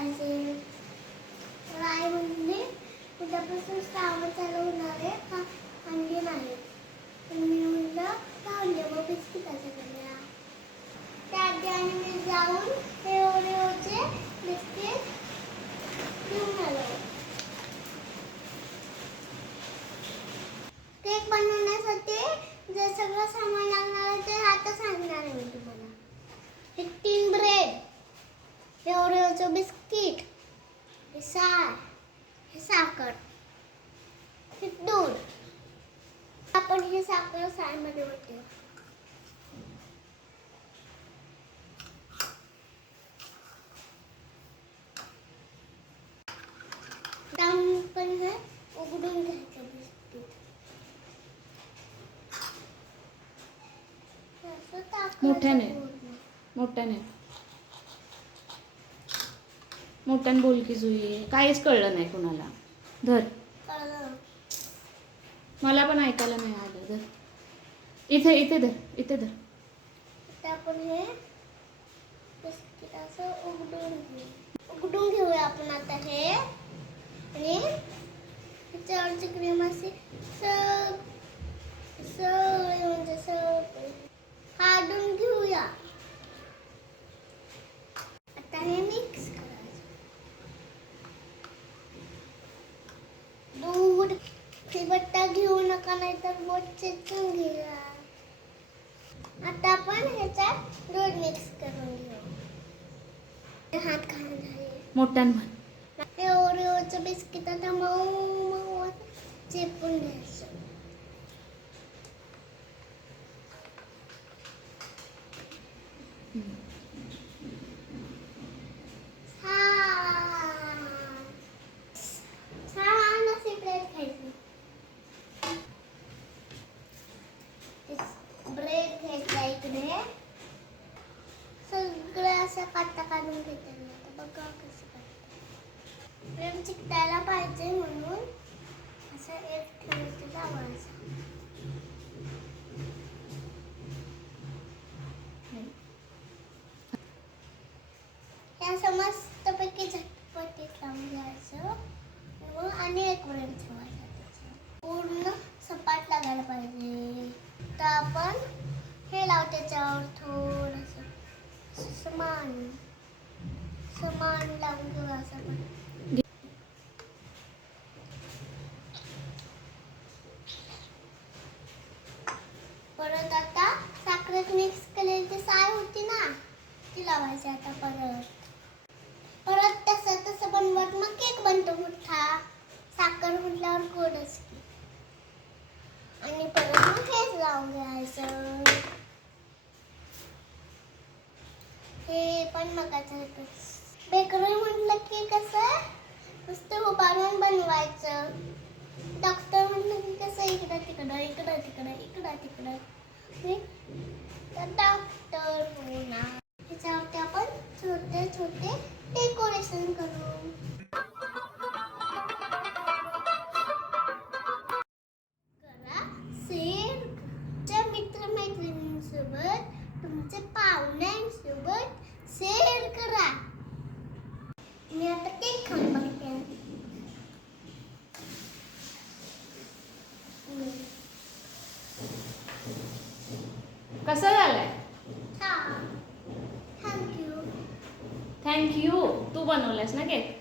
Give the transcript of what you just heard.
पाहिजे. तर आई म्हणली उद्यापासून श्रावण चालू होणार आहे, हा अंडी नाही. तर मी म्हणलं राहून दे, मग बिस्किटाचं करूया. त्याआधी आणि मी जाऊन हे ओरिओचे बिस्किट घेऊन आलो. केक बनवण्यासाठी जे सगळं सामान लागणार आहे ते आता सांगणार आहे मी तुम्हाला. हे 3 ब्रेड, हे ओरिओचं बिस्किट, हे साय, हे साखर, हे दूध. आपण हे साखर सायमध्ये होते. पण हे उघडून घ्यायचं बिस्किट. मोठ्याने मोठ्याने बोल की जुई, काहीच कळलं नाही कुणाला. धर, मला पण ऐकायला नाही आलं. धर, इथे धर. आता आपण हे बिस्किट असं उघडून घेऊया आपण आता हे. आणि त्याच्यावरची क्रीम अशी सगळी म्हणजे सगळी काढून घेऊया. आता हे मिक्स करायचं. दूध चिवटा घेऊ नका, नाहीतर बोट चेचून घेऊया. आता आपण ह्याच्यात दूध मिक्स करून घेऊ. हात घालून झाले. मोठ्याने हे ओरिओचं बिस्किट आता मऊ चेपून घ्यायचं. छान अशी ब्रेड खायची. ब्रेड घ्यायचा इकडे. सगळं असं काटा काढून घेते मी. आता बघा कसं काढते. ब्रेड चिकटायला पाहिजे म्हणून असं एक ठेवायचं लावायचं. हे असं मस्तपैकी झटपटीत लावून घ्यायचं. आणि एक ब्रेड ठेवायचा. पूर्ण सपाट लागायला पाहिजे. तर आपण हे लावू त्याच्यावर थोडंसं समान लावून घेऊ असं. परत आता साखरेत मिक्स केलेली साय होती ना, ती लावायची आता परत तसं बनवत मग केक बनतो मोठा. साखर म्हटल्यावर गोडच की. आणि परत मग हेच लावून घ्यायचं. हे पण मगाचं बेकरी म्हटलं की कसं नुसतं उभारून बनवायचं. डॉक्टर म्हटलं की कसं इकडं तिकडं. तर डॉक्टर होणार. त्याच्यावरती आपण छोटे डेकोरेशन करू. करा शेअर. तुमच्या मित्रमैत्रिणींसोबत, तुमच्या पाहुण्यांसोबत शेअर करा. मी आता केक खाऊन बघते. कसा झालाय? थँक्यू. थँक्यू. तू बनवलास ना केक?